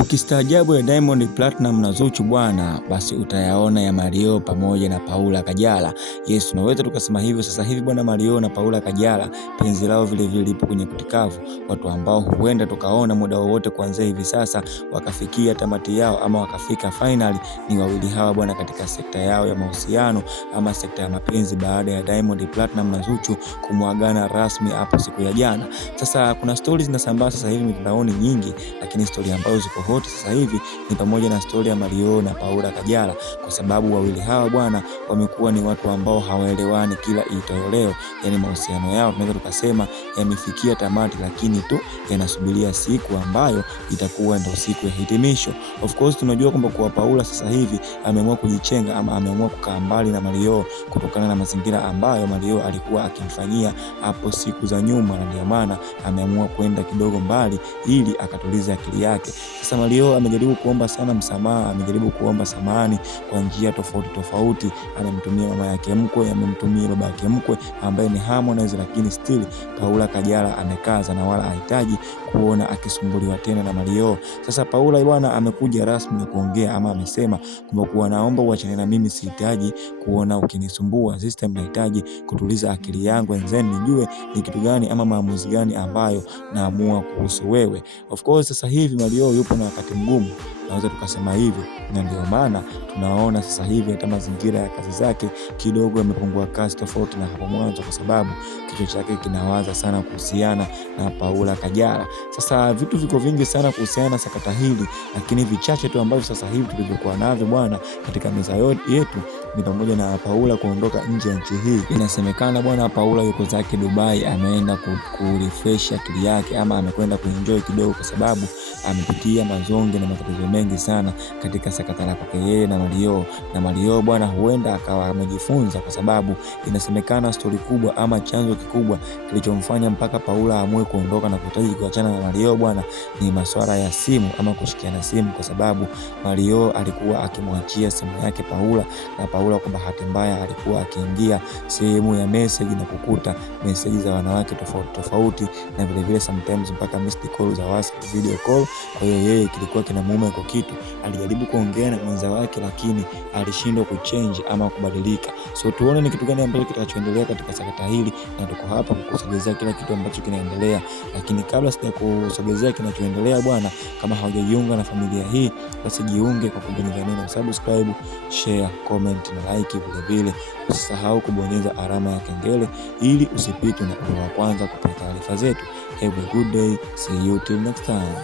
Ukistaajabu ya Diamond Platinum na Zuchu bwana, basi utayaona ya Mario pamoja na Paula Kajala. Yes, tunaweza tukasema hivyo sasa hivi bwana. Mario na Paula Kajala penzi lao vile vile lipo kwenye kutikavu, watu ambao huenda tukaona muda wowote kuanzia hivi sasa wakafikia tamati yao ama wakafika finali. Ni wawili hawa bwana katika sekta yao ya mahusiano ama sekta ya mapenzi, baada ya Diamond Platinum na Zuchu kumwagana rasmi hapo siku ya jana. Sasa kuna stories zinasambaa sasa hivi mitandaoni nyingi, lakini story ambazo ziko hot sasa hivi ni pamoja na story ya Mario na Paula Kajala, kwa sababu wawili hawa bwana wamekuwa ni watu ambao hawaelewani kila iitwayo leo. Yani mahusiano yao tunaweza tukasema yamefikia tamati, lakini tu yanasubiria siku ambayo itakuwa ndio siku ya hitimisho. Of course tunajua kwamba kwa Paula sasa hivi ameamua kujichenga ama ameamua kukaa mbali na Mario kutokana na mazingira ambayo Mario alikuwa akimfanyia hapo siku za nyuma, na ndio maana ameamua kwenda kidogo mbali ili akatulize akili yake. Sasa Mario amejaribu kuomba sana msamaha, amejaribu kuomba samahani kwa njia tofauti. Amemtumia mama yake mkwe, amemtumia baba yake mkwe ambaye ni Harmonize, lakini still Paula Kajala amekaza na wala hahitaji kuona akisumbuliwa tena na Mario. Sasa Paula bwana amekuja rasmi na kuongea ama amesema kwamba naomba uachane na mimi, sihitaji kuona ukinisumbua. System nahitaji kutuliza akili yangu and then nijue ni kitu gani ama maamuzi gani ambayo naamua kuhusu wewe. Of course sasa hivi Mario yupo na wakati mgumu, naweza tukasema hivyo, na ndio maana tunaona sasa hivi hata mazingira ya kazi zake kidogo yamepungua kasi tofauti na hapo mwanzo, kwa sababu kichwa chake kinawaza sana kuhusiana na Paula Kajala. Sasa vitu viko vingi sana kuhusiana na sakata hili, lakini vichache tu ambavyo sasa hivi tulivyokuwa navyo bwana katika meza yetu ni pamoja na Paula kuondoka nje ya nchi hii. Inasemekana bwana Paula yuko zake Dubai, ameenda kurefresh akili yake ama amekwenda kuenjoy kidogo, kwa sababu amepitia mazonge na matatizo mengi sana katika sakata la kwake yeye na Mario. Na Mario bwana huenda akawa amejifunza, kwa sababu inasemekana story kubwa ama chanzo kikubwa kilichomfanya mpaka Paula amue kuondoka na kutaka kuachana na Mario bwana ni masuala ya simu ama kushikiana simu, kwa sababu Mario alikuwa akimwachia simu yake Paula, na Paula kwa bahati mbaya alikuwa akiingia sehemu ya message na kukuta message za wanawake tofauti, na vile vile sometimes mpaka missed call za WhatsApp video call. Kwa hiyo yeye kilikuwa kinamuuma kwa kitu, alijaribu kuongea na mwenza wake lakini alishindwa kuchange ama kubadilika. So tuone ni kitu gani ambacho kitakachoendelea katika sakata hili, na tuko hapa kukusogezea kila kitu ambacho kinaendelea. Lakini kabla sija kusogezea kinachoendelea bwana, kama haujajiunga na familia hii, basi jiunge kwa kubonyeza neno subscribe, share, comment na like. Vile vile usisahau kubonyeza alama ya kengele ili usipitwe na kuwa wa kwanza kupata taarifa zetu. Have a good day, see you till next time.